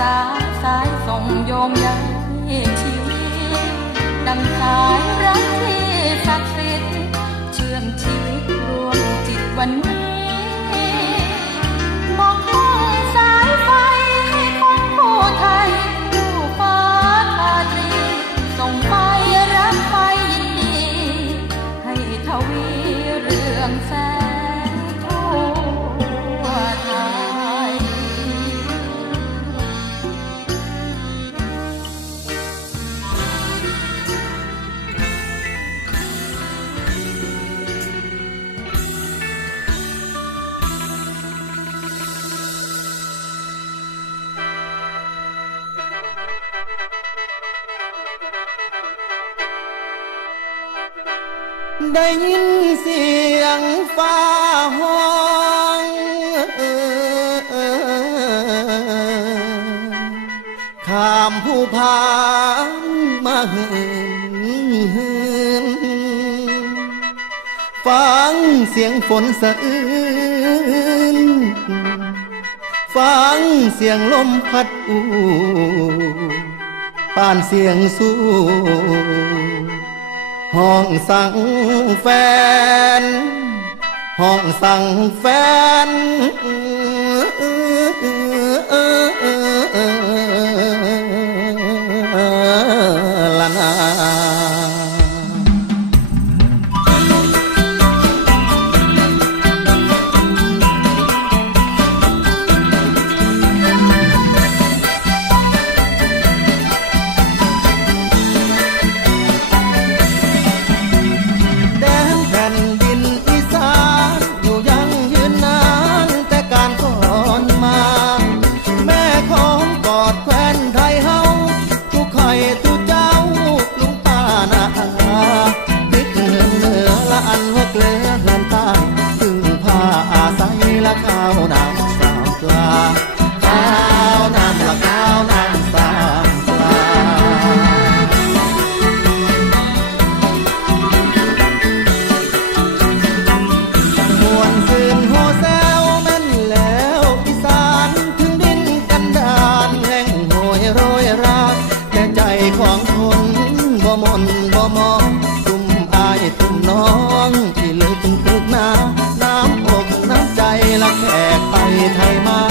ษาสายส่งโยงใยชีวิตดังสายรักที่ศักดิ์สิทธิ์เชื่อมชีวิตรวมจิตวันนี้มองห้องสายไฟให้คนผู้ไทยผู้ฟ้าทาตรีส่งไปรักไฟยินดีให้ทวีเรื่องแสงทั่วไทยได้ยินเสียงฟ้าห้องข้ามผู้พานมาเหินฟังเสียงฝนสะอื้นฟังเสียงลมพัดอูป่านเสียงสู้ห้องสั่งแฟนห้องสั่งแฟนละนาข้าวน้ำสามปลาข้าวน้ำละข้าวน้ำสามปลามวนซื่นโฮแซวแม่นแล้วอีสานถึงดินกันดานแห่งโหยโรยราแต่ใจของคนบ่มนบ่มองตุ่มอายตุ่มน้องที่เลยถึงตึกน้ำอกน้ำใจละแขกไปไทยมา